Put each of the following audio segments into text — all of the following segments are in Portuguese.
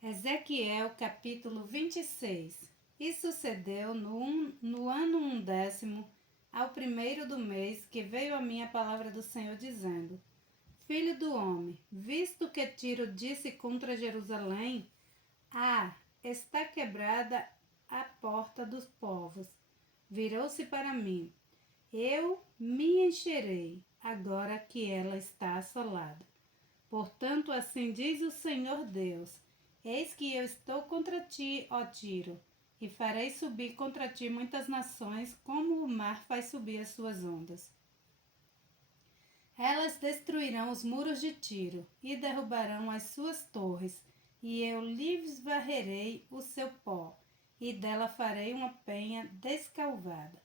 Ezequiel capítulo 26. E sucedeu no ano 10º, ao primeiro do mês, que veio a mim a palavra do Senhor, dizendo: Filho do homem, visto que Tiro disse contra Jerusalém: está quebrada a porta dos povos. Virou-se para mim: eu me encherei, agora que ela está assolada. Portanto, assim diz o Senhor Deus: eis que eu estou contra ti, ó Tiro, e farei subir contra ti muitas nações, como o mar faz subir as suas ondas. Elas destruirão os muros de Tiro e derrubarão as suas torres, e eu lhes varrerei o seu pó, e dela farei uma penha descalvada.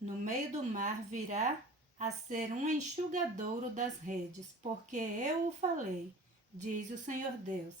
No meio do mar virá a ser um enxugadouro das redes, porque eu o falei, diz o Senhor Deus,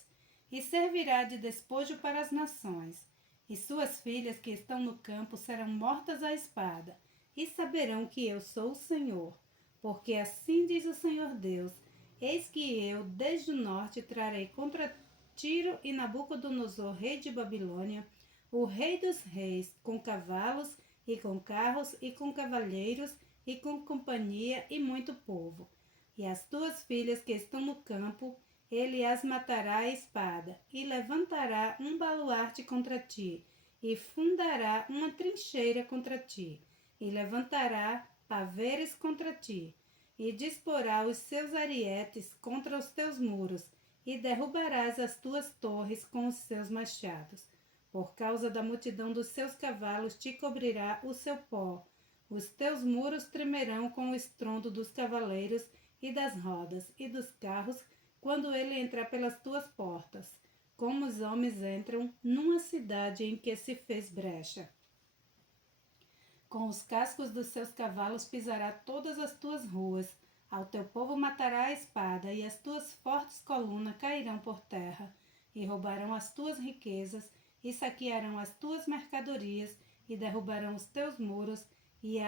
e servirá de despojo para as nações, e suas filhas que estão no campo serão mortas à espada, e saberão que eu sou o Senhor, porque assim diz o Senhor Deus: eis que eu desde o norte trarei contra Tiro e Nabucodonosor, rei de Babilônia, o rei dos reis, com cavalos e com carros e com cavalheiros e com companhia e muito povo. E as tuas filhas que estão no campo, ele as matará à espada, e levantará um baluarte contra ti, e fundará uma trincheira contra ti, e levantará paveres contra ti, e disporá os seus arietes contra os teus muros, e derrubarás as tuas torres com os seus machados. Por causa da multidão dos seus cavalos te cobrirá o seu pó. Os teus muros tremerão com o estrondo dos cavaleiros e das rodas e dos carros quando ele entrar pelas tuas portas, como os homens entram numa cidade em que se fez brecha. Com os cascos dos seus cavalos pisará todas as tuas ruas. Ao teu povo matará a espada, e as tuas fortes colunas cairão por terra, e roubarão as tuas riquezas, e saquearão as tuas mercadorias, e derrubarão os teus muros, e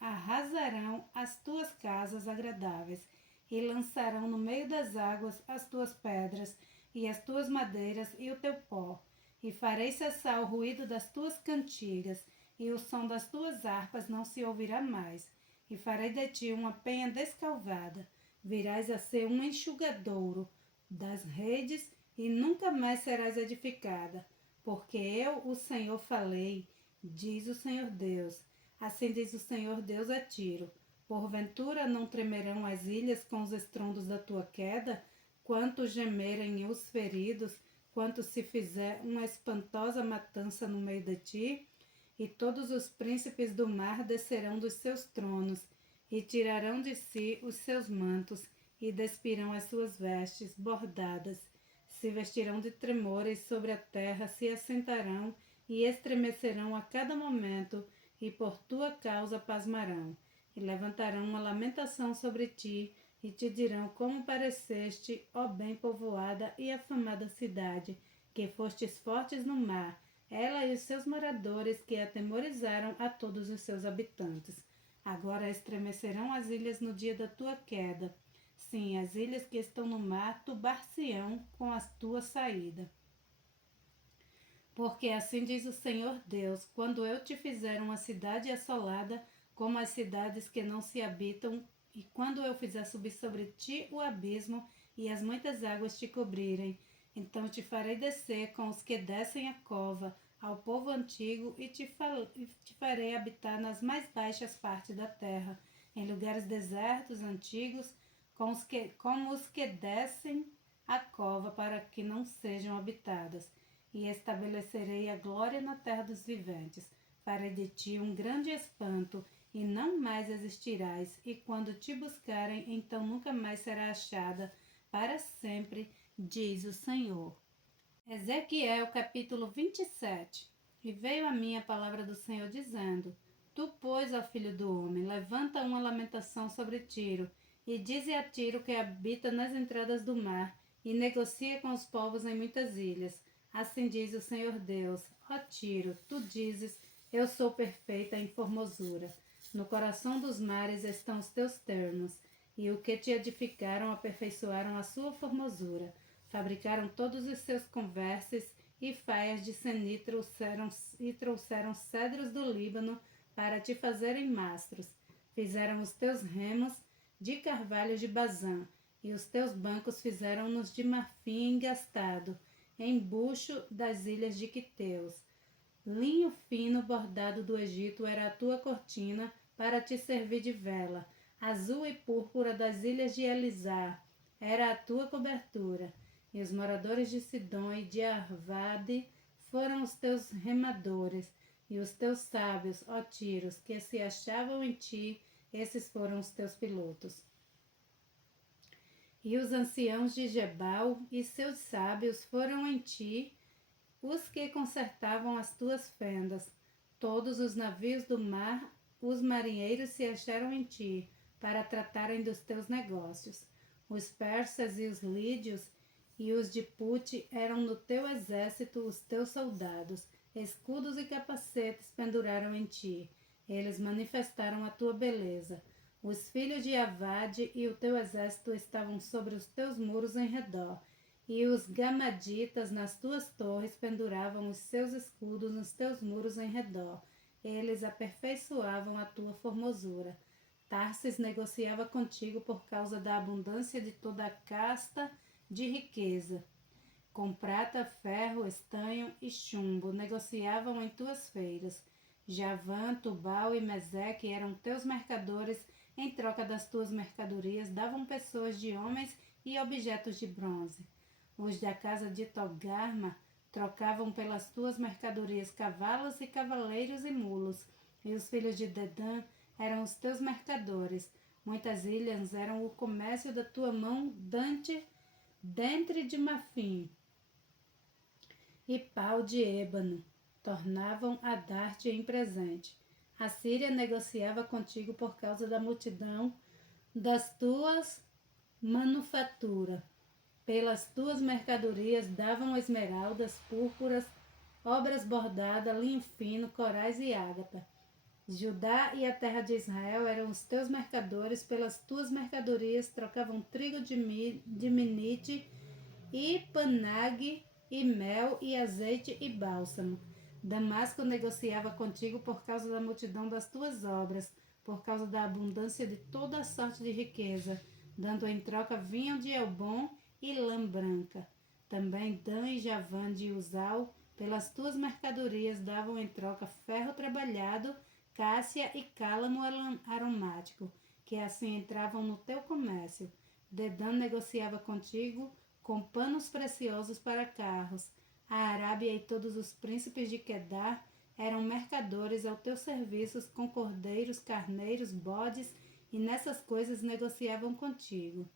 arrasarão as tuas casas agradáveis, e lançarão no meio das águas as tuas pedras, e as tuas madeiras, e o teu pó. E farei cessar o ruído das tuas cantigas, e o som das tuas harpas não se ouvirá mais. E farei de ti uma penha descalvada, virás a ser um enxugadouro das redes, e nunca mais serás edificada. Porque eu, o Senhor, falei, diz o Senhor Deus. Assim diz o Senhor Deus a Tiro: porventura não tremerão as ilhas com os estrondos da tua queda, quanto gemerem os feridos, quanto se fizer uma espantosa matança no meio de ti? E todos os príncipes do mar descerão dos seus tronos, e tirarão de si os seus mantos, e despirão as suas vestes bordadas, se vestirão de tremores sobre a terra, se assentarão e estremecerão a cada momento, e por tua causa pasmarão, e levantarão uma lamentação sobre ti, e te dirão como pareceste, ó bem povoada e afamada cidade, que fostes fortes no mar, ela e os seus moradores que atemorizaram a todos os seus habitantes. Agora estremecerão as ilhas no dia da tua queda. Sim, as ilhas que estão no mar turbar-se-ão com a tua saída. Porque assim diz o Senhor Deus: quando eu te fizer uma cidade assolada, como as cidades que não se habitam, e quando eu fizer subir sobre ti o abismo, e as muitas águas te cobrirem, então te farei descer com os que descem a cova, ao povo antigo, e te farei habitar nas mais baixas partes da terra, em lugares desertos, antigos, como os que descem a cova, para que não sejam habitadas. E estabelecerei a glória na terra dos viventes. Farei de ti um grande espanto, e não mais existirás, e quando te buscarem, então nunca mais será achada, para sempre, diz o Senhor. Ezequiel capítulo 27. E veio a mim a palavra do Senhor dizendo: tu, pois, ó filho do homem, levanta uma lamentação sobre Tiro, e dize a Tiro que habita nas entradas do mar, e negocia com os povos em muitas ilhas. Assim diz o Senhor Deus: ó Tiro, tu dizes, eu sou perfeita em formosura. No coração dos mares estão os teus termos, e o que te edificaram aperfeiçoaram a sua formosura. Fabricaram todos os seus converses e faias de ceni trouxeram cedros do Líbano para te fazerem mastros. Fizeram os teus remos de carvalho de Bazã, e os teus bancos fizeram-nos de marfim engastado, embucho das ilhas de Quiteus. Linho fino bordado do Egito era a tua cortina para te servir de vela. Azul e púrpura das ilhas de Elisar era a tua cobertura. E os moradores de Sidom e de Arvade foram os teus remadores. E os teus sábios, ó Tiros, que se achavam em ti, esses foram os teus pilotos. E os anciãos de Gebal e seus sábios foram em ti, os que consertavam as tuas fendas. Todos os navios do mar, os marinheiros se acharam em ti, para tratarem dos teus negócios. Os persas e os lídios e os de Pute eram no teu exército os teus soldados. Escudos e capacetes penduraram em ti. Eles manifestaram a tua beleza. Os filhos de Avade e o teu exército estavam sobre os teus muros em redor. E os gamaditas nas tuas torres penduravam os seus escudos nos teus muros em redor. Eles aperfeiçoavam a tua formosura. Tarsis negociava contigo por causa da abundância de toda a casta de riqueza. Com prata, ferro, estanho e chumbo negociavam em tuas feiras. Javã, Tubal e Meseque eram teus mercadores. Em troca das tuas mercadorias davam pessoas de homens e objetos de bronze. Os da casa de Togarma trocavam pelas tuas mercadorias cavalos e cavaleiros e mulos. E os filhos de Dedã eram os teus mercadores. Muitas ilhas eram o comércio da tua mão dentre de marfim e pau de ébano, tornavam a dar-te em presente. A Síria negociava contigo por causa da multidão das tuas manufaturas. Pelas tuas mercadorias davam esmeraldas, púrpuras, obras bordadas, linho fino, corais e ágata. Judá e a terra de Israel eram os teus mercadores. Pelas tuas mercadorias trocavam trigo de minite e panag e mel e azeite e bálsamo. Damasco negociava contigo por causa da multidão das tuas obras, por causa da abundância de toda a sorte de riqueza, dando em troca vinho de Elbom e lã branca. Também Dan e Javã de Uzal, pelas tuas mercadorias, davam em troca ferro trabalhado, cássia e cálamo aromático, que assim entravam no teu comércio. Dedã negociava contigo com panos preciosos para carros. A Arábia e todos os príncipes de Quedar eram mercadores ao teu serviço com cordeiros, carneiros, bodes, e nessas coisas negociavam contigo.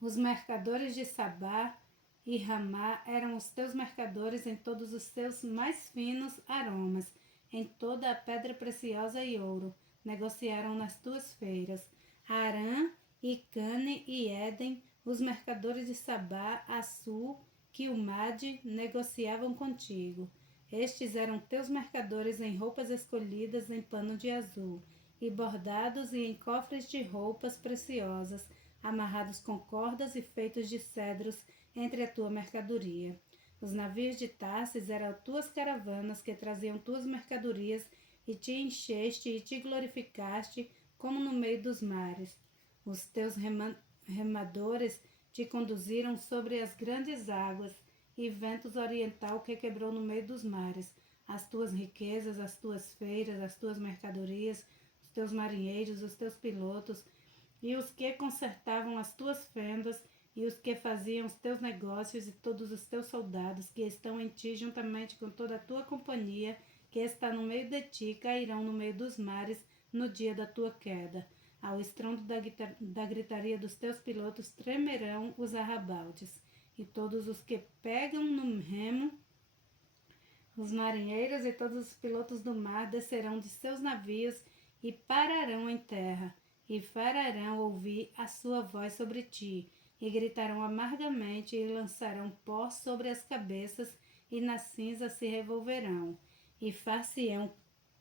Os mercadores de Sabá e Ramá eram os teus mercadores em todos os seus mais finos aromas, em toda a pedra preciosa e ouro. Negociaram nas tuas feiras. Arã e Cane e Éden, os mercadores de Sabá, Assu, Quilmade, negociavam contigo. Estes eram teus mercadores em roupas escolhidas em pano de azul, e bordados e em cofres de roupas preciosas, amarrados com cordas e feitos de cedros entre a tua mercadoria. Os navios de Tarsis eram tuas caravanas que traziam tuas mercadorias, e te encheste e te glorificaste como no meio dos mares. Os teus remadores te conduziram sobre as grandes águas, e ventos oriental que quebrou no meio dos mares. As tuas riquezas, as tuas feiras, as tuas mercadorias, os teus marinheiros, os teus pilotos, e os que consertavam as tuas fendas, e os que faziam os teus negócios, e todos os teus soldados que estão em ti, juntamente com toda a tua companhia, que está no meio de ti, cairão no meio dos mares no dia da tua queda. Ao estrondo da gritaria dos teus pilotos tremerão os arrabaldes, e todos os que pegam no remo, os marinheiros e todos os pilotos do mar descerão de seus navios e pararão em terra, e farão ouvir a sua voz sobre ti, e gritarão amargamente, e lançarão pó sobre as cabeças, e na cinza se revolverão, e far-se-ão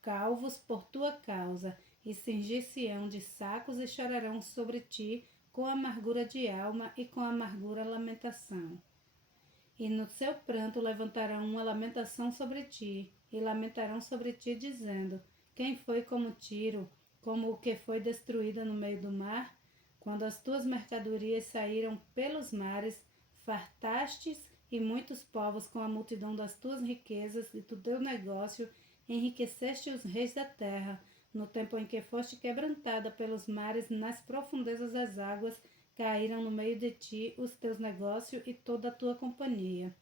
calvos por tua causa, e cingir-se-ão de sacos, e chorarão sobre ti com amargura de alma e com amargura lamentação. E no seu pranto levantarão uma lamentação sobre ti, e lamentarão sobre ti, dizendo: quem foi como Tiro, como o que foi destruída no meio do mar? Quando as tuas mercadorias saíram pelos mares, fartastes e muitos povos com a multidão das tuas riquezas e do teu negócio, enriqueceste os reis da terra. No tempo em que foste quebrantada pelos mares, nas profundezas das águas, caíram no meio de ti os teus negócios e toda a tua companhia.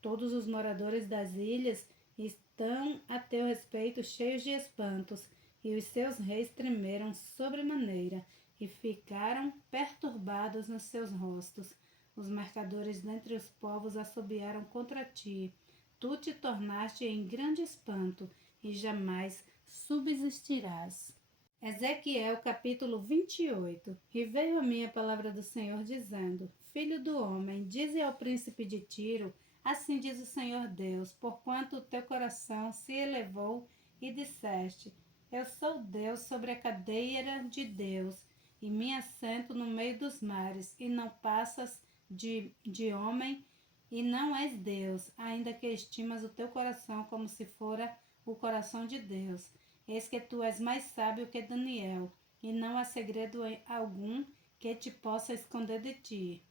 Todos os moradores das ilhas estão a teu respeito cheios de espantos, e os seus reis tremeram sobremaneira, e ficaram perturbados nos seus rostos. Os mercadores dentre os povos assobiaram contra ti. Tu te tornaste em grande espanto, e jamais subsistirás. Ezequiel capítulo 28. E veio a mim a palavra do Senhor dizendo: Filho do homem, dize ao príncipe de Tiro, assim diz o Senhor Deus, porquanto o teu coração se elevou e disseste: eu sou Deus sobre a cadeira de Deus, e me assento no meio dos mares, e não passas de homem, e não és Deus, ainda que estimas o teu coração como se fora o coração de Deus. Eis que tu és mais sábio que Daniel, e não há segredo algum que te possa esconder de ti.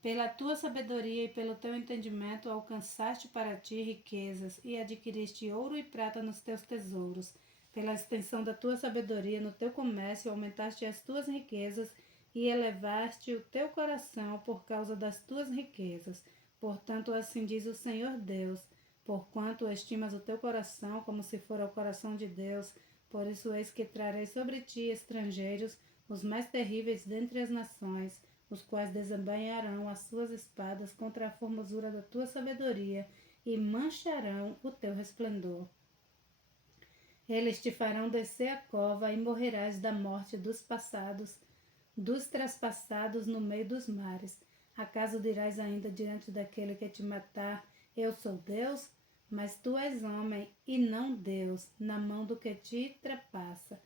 Pela tua sabedoria e pelo teu entendimento alcançaste para ti riquezas, e adquiriste ouro e prata nos teus tesouros. Pela extensão da tua sabedoria no teu comércio aumentaste as tuas riquezas, e elevaste o teu coração por causa das tuas riquezas. Portanto, assim diz o Senhor Deus: porquanto estimas o teu coração como se fora o coração de Deus, por isso eis que trarei sobre ti estrangeiros, os mais terríveis dentre as nações, os quais desembainharão as suas espadas contra a formosura da tua sabedoria e mancharão o teu resplendor. Eles te farão descer a cova e morrerás da morte dos traspassados no meio dos mares. Acaso dirás ainda diante daquele que te matar: eu sou Deus? Mas tu és homem e não Deus, na mão do que te trapassa.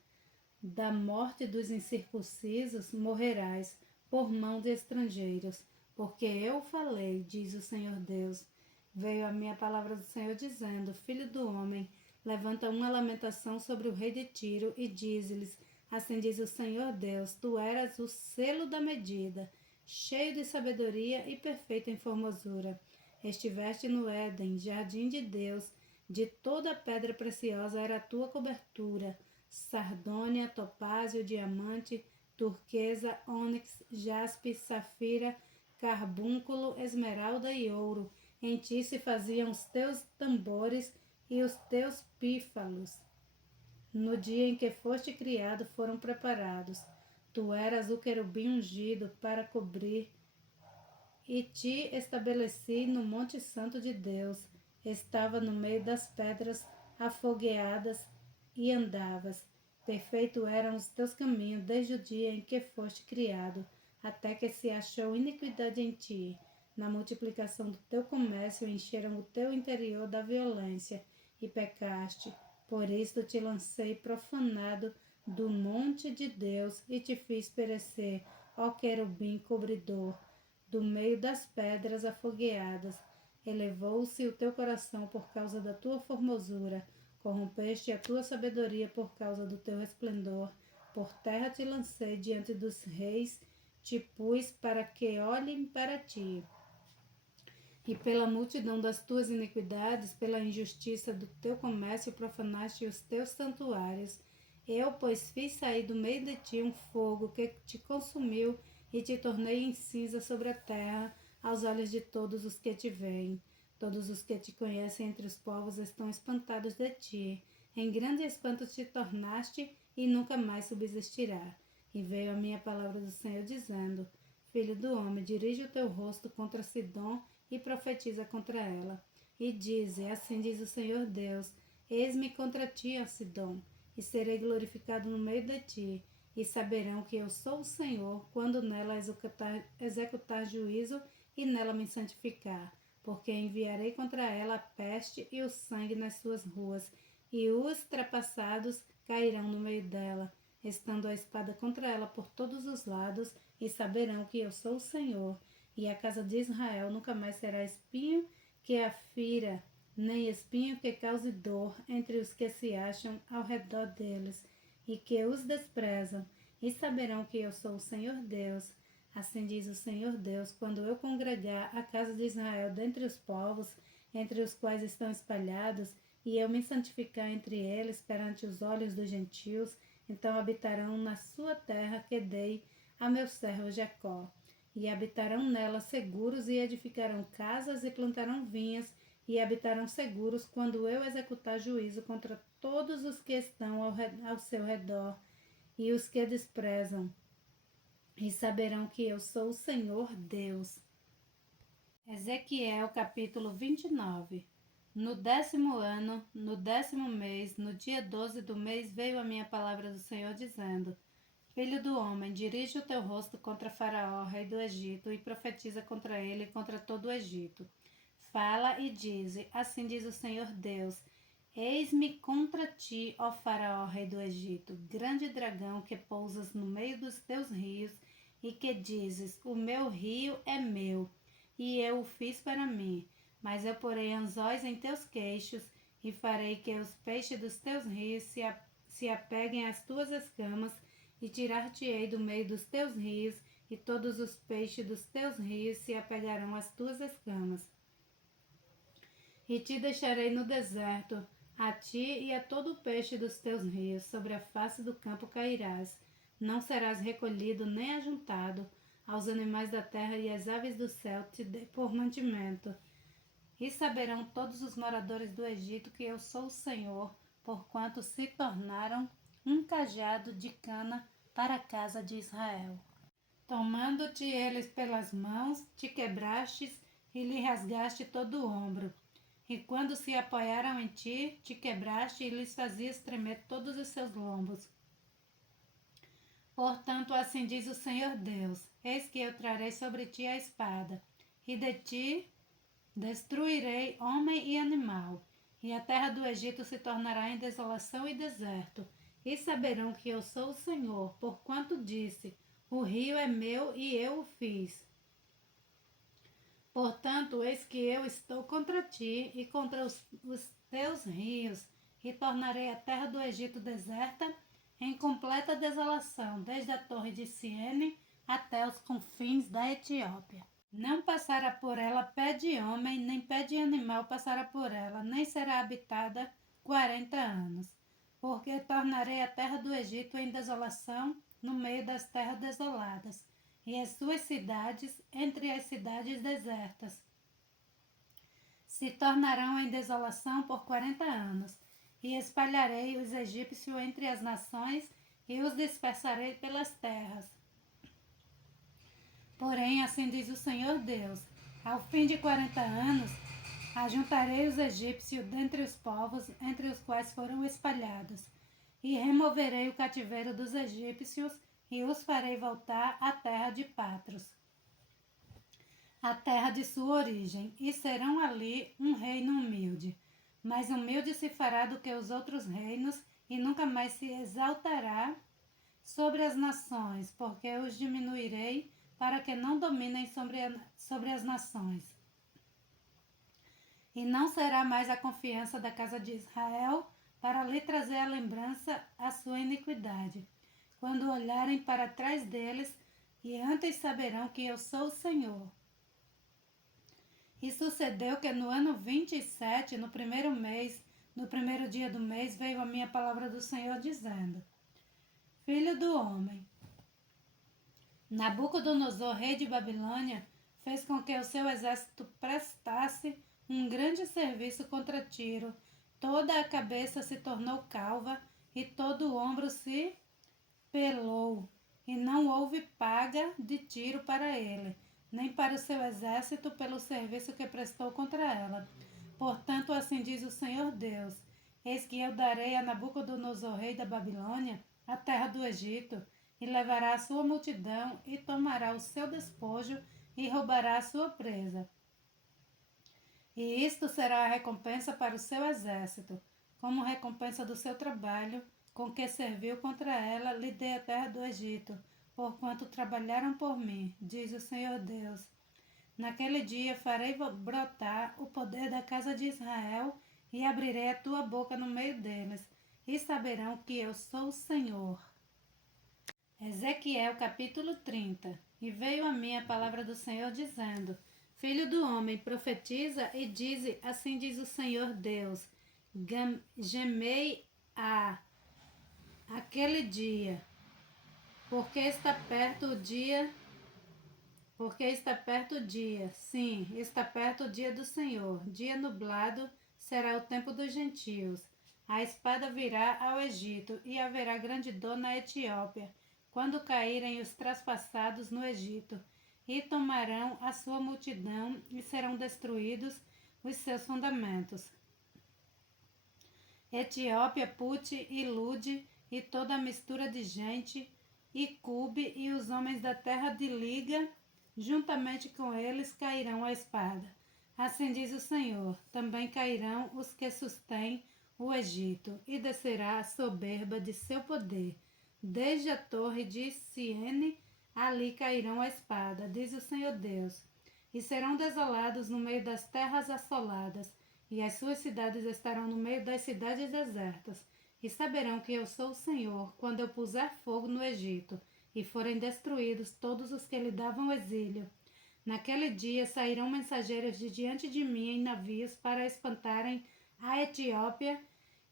Da morte dos incircuncisos morrerás, por mão de estrangeiros, porque eu falei, diz o Senhor Deus. Veio a minha palavra do Senhor dizendo: filho do homem, levanta uma lamentação sobre o rei de Tiro e diz-lhes: assim diz o Senhor Deus, tu eras o selo da medida, cheio de sabedoria e perfeito em formosura. Estiveste no Éden, jardim de Deus, de toda pedra preciosa era a tua cobertura, sardônia, topázio, diamante, turquesa, ônix, jaspe, safira, carbúnculo, esmeralda e ouro. Em ti se faziam os teus tambores e os teus pífalos. No dia em que foste criado foram preparados. Tu eras o querubim ungido para cobrir, e te estabeleci no monte santo de Deus. Estava no meio das pedras afogueadas e andavas. Perfeito eram os teus caminhos desde o dia em que foste criado, até que se achou iniquidade em ti. Na multiplicação do teu comércio encheram o teu interior da violência, e pecaste. Por isto te lancei profanado do monte de Deus, e te fiz perecer, ó querubim cobridor, do meio das pedras afogueadas. Elevou-se o teu coração por causa da tua formosura, corrompeste a tua sabedoria por causa do teu resplendor. Por terra te lancei diante dos reis, te pus para que olhem para ti. E pela multidão das tuas iniquidades, pela injustiça do teu comércio, profanaste os teus santuários. Eu, pois, fiz sair do meio de ti um fogo que te consumiu, e te tornei em cinza sobre a terra, aos olhos de todos os que te veem. Todos os que te conhecem entre os povos estão espantados de ti. Em grande espanto te tornaste, e nunca mais subsistirá. E veio a minha palavra do Senhor dizendo: filho do homem, dirige o teu rosto contra Sidom e profetiza contra ela. E dize: assim diz o Senhor Deus: eis-me contra ti, ó Sidom, e serei glorificado no meio de ti. E saberão que eu sou o Senhor, quando nela executar juízo e nela me santificar. Porque enviarei contra ela a peste e o sangue nas suas ruas, e os trapassados cairão no meio dela. estando a espada contra ela por todos os lados, e saberão que eu sou o Senhor. E a casa de Israel nunca mais será espinho que a fira, nem espinho que cause dor entre os que se acham ao redor deles, e que os desprezam. E saberão que eu sou o Senhor Deus. Assim diz o Senhor Deus, quando eu congregar a casa de Israel dentre os povos, entre os quais estão espalhados, e eu me santificar entre eles perante os olhos dos gentios, então habitarão na sua terra que dei a meu servo Jacó. E habitarão nela seguros, e edificarão casas, e plantarão vinhas, e habitarão seguros quando eu executar juízo contra todos os que estão ao seu redor, e os que desprezam. E saberão que eu sou o Senhor Deus. Ezequiel capítulo 29. No 10º ano, no 10º mês, no dia 12 do mês, veio a minha palavra do Senhor dizendo: Filho do homem, dirige o teu rosto contra Faraó, rei do Egito, e profetiza contra ele e contra todo o Egito. Fala e dize: assim diz o Senhor Deus: Eis-me contra ti, ó Faraó, rei do Egito, grande dragão que pousas no meio dos teus rios, e que dizes: o meu rio é meu, e eu o fiz para mim. Mas eu porei anzóis em teus queixos, e farei que os peixes dos teus rios se apeguem às tuas escamas, e tirar-te-ei do meio dos teus rios, e todos os peixes dos teus rios se apegarão às tuas escamas. E te deixarei no deserto, a ti e a todo o peixe dos teus rios, sobre a face do campo cairás. Não serás recolhido nem ajuntado, aos animais da terra e às aves do céu te dei por mantimento. E saberão todos os moradores do Egito que eu sou o Senhor, porquanto se tornaram um cajado de cana para a casa de Israel. Tomando-te eles pelas mãos, te quebrastes e lhe rasgaste todo o ombro. E quando se apoiaram em ti, te quebraste e lhes fazias tremer todos os seus lombos. Portanto, assim diz o Senhor Deus: eis que eu trarei sobre ti a espada, e de ti destruirei homem e animal, e a terra do Egito se tornará em desolação e deserto, e saberão que eu sou o Senhor, porquanto disse: o rio é meu e eu o fiz. Portanto, eis que eu estou contra ti e contra os teus rios, e tornarei a terra do Egito deserta, em completa desolação, desde a torre de Siene até os confins da Etiópia. Não passará por ela pé de homem, nem pé de animal passará por ela, nem será habitada 40 anos. Porque tornarei a terra do Egito em desolação, no meio das terras desoladas, e as suas cidades entre as cidades desertas se tornarão em desolação por 40 anos, e espalharei os egípcios entre as nações e os dispersarei pelas terras. Porém, assim diz o Senhor Deus: ao fim de 40 anos, ajuntarei os egípcios dentre os povos entre os quais foram espalhados, e removerei o cativeiro dos egípcios, e os farei voltar à terra de Patros, a terra de sua origem, e serão ali um reino humilde. Mais humilde se fará do que os outros reinos, e nunca mais se exaltará sobre as nações, porque os diminuirei para que não dominem sobre as nações. E não será mais a confiança da casa de Israel para lhe trazer a lembrança a sua iniquidade. Quando olharem para trás deles, e antes saberão que eu sou o Senhor. E sucedeu que no ano 27, no primeiro mês, no primeiro dia do mês, veio a minha palavra do Senhor dizendo: Filho do homem, Nabucodonosor, rei de Babilônia, fez com que o seu exército prestasse um grande serviço contra Tiro. Toda a cabeça se tornou calva e todo o ombro se pelou, e não houve paga de Tiro para ele, nem para o seu exército pelo serviço que prestou contra ela. Portanto, assim diz o Senhor Deus: eis que eu darei a Nabucodonosor, rei da Babilônia, a terra do Egito, e levará a sua multidão, e tomará o seu despojo, e roubará a sua presa. E isto será a recompensa para o seu exército, como recompensa do seu trabalho, com que serviu contra ela, lhe dei a terra do Egito, porquanto trabalharam por mim, diz o Senhor Deus. Naquele dia farei brotar o poder da casa de Israel e abrirei a tua boca no meio deles, e saberão que eu sou o Senhor. Ezequiel capítulo 30. E veio a mim a palavra do Senhor dizendo: Filho do homem, profetiza e dize, assim diz o Senhor Deus, gemei aquele dia, porque está perto o dia, sim, está perto o dia do Senhor, dia nublado será o tempo dos gentios. A espada virá ao Egito, e haverá grande dor na Etiópia, quando caírem os traspassados no Egito, e tomarão a sua multidão, e serão destruídos os seus fundamentos. Etiópia, Pute e Lude, e toda a mistura de gente, e Cube, e os homens da terra de Liga, juntamente com eles cairão a espada. Assim diz o Senhor, também cairão os que sustêm o Egito, e descerá a soberba de seu poder. Desde a torre de Siene, ali cairão a espada, diz o Senhor Deus, e serão desolados no meio das terras assoladas, e as suas cidades estarão no meio das cidades desertas, e saberão que eu sou o Senhor, quando eu puser fogo no Egito, e forem destruídos todos os que lhe davam exílio. Naquele dia sairão mensageiros de diante de mim em navios para espantarem a Etiópia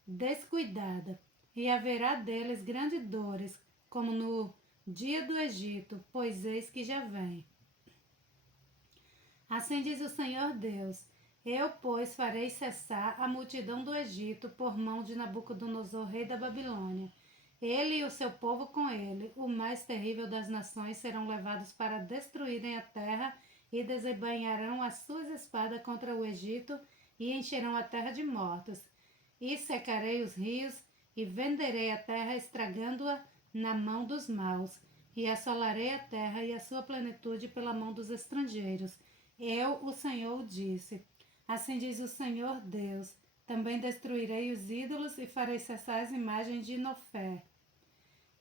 descuidada, e haverá deles grandes dores, como no dia do Egito, pois eis que já vem. Assim diz o Senhor Deus: eu, pois, farei cessar a multidão do Egito por mão de Nabucodonosor, rei da Babilônia. Ele e o seu povo com ele, o mais terrível das nações, serão levados para destruírem a terra e desembainharão as suas espadas contra o Egito e encherão a terra de mortos. E secarei os rios e venderei a terra, estragando-a na mão dos maus, e assolarei a terra e a sua plenitude pela mão dos estrangeiros. Eu, o Senhor, o disse. Assim diz o Senhor Deus, também destruirei os ídolos e farei cessar as imagens de Nofé.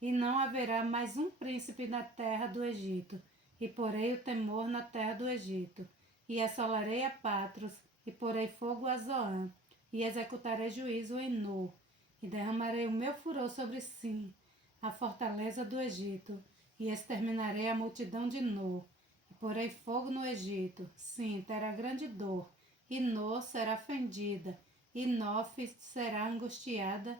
E não haverá mais um príncipe na terra do Egito, e porei o temor na terra do Egito. E assolarei a Patros, e porei fogo a Zoã, e executarei juízo em Nu, e derramarei o meu furor sobre Sim, a fortaleza do Egito, e exterminarei a multidão de Nu. E porei fogo no Egito, sim, terá grande dor, e No será fendida, e Nof será angustiada,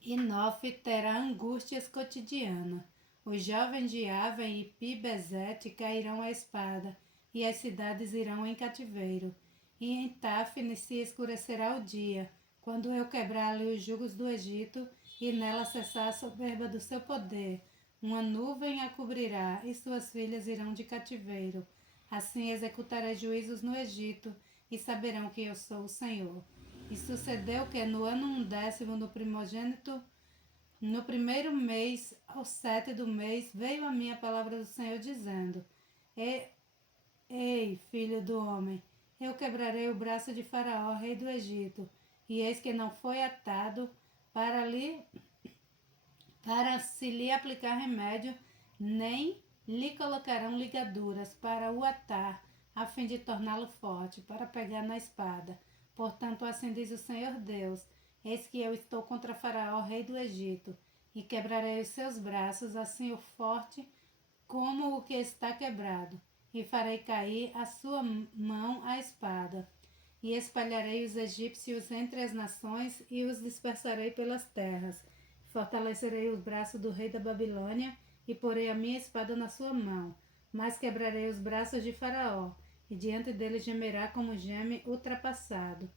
e Nof terá angústias cotidianas. Os jovens de Aven e Pi-Besete cairão à espada, e as cidades irão em cativeiro. E em Tafne se escurecerá o dia, quando eu quebrar ali os jugos do Egito, e nela cessar a soberba do seu poder. Uma nuvem a cobrirá, e suas filhas irão de cativeiro. Assim executarei juízos no Egito, e saberão que eu sou o Senhor. E sucedeu que no ano 10º, no primogênito, no primeiro mês, ao 7 do mês, veio a mim a palavra do Senhor, dizendo: Ei, filho do homem, eu quebrarei o braço de Faraó, rei do Egito, e eis que não foi atado para se lhe aplicar remédio, nem lhe colocarão ligaduras para o atar, a fim de torná-lo forte, para pegar na espada. Portanto, assim diz o Senhor Deus: eis que eu estou contra Faraó, rei do Egito, e quebrarei os seus braços, assim o forte como o que está quebrado, e farei cair a sua mão a espada. E espalharei os egípcios entre as nações, e os dispersarei pelas terras. Fortalecerei os braços do rei da Babilônia, e porei a minha espada na sua mão. Mas quebrarei os braços de Faraó, e diante dele gemerá como geme ultrapassado.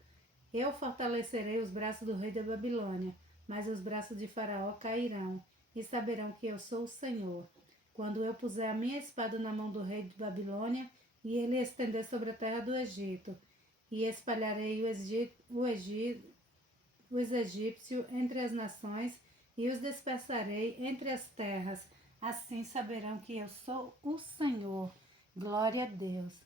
Eu fortalecerei os braços do rei da Babilônia, mas os braços de Faraó cairão, e saberão que eu sou o Senhor. Quando eu puser a minha espada na mão do rei de Babilônia, e ele estender sobre a terra do Egito, e espalharei os egípcios entre as nações, e os dispersarei entre as terras. Assim saberão que eu sou o Senhor. Glória a Deus.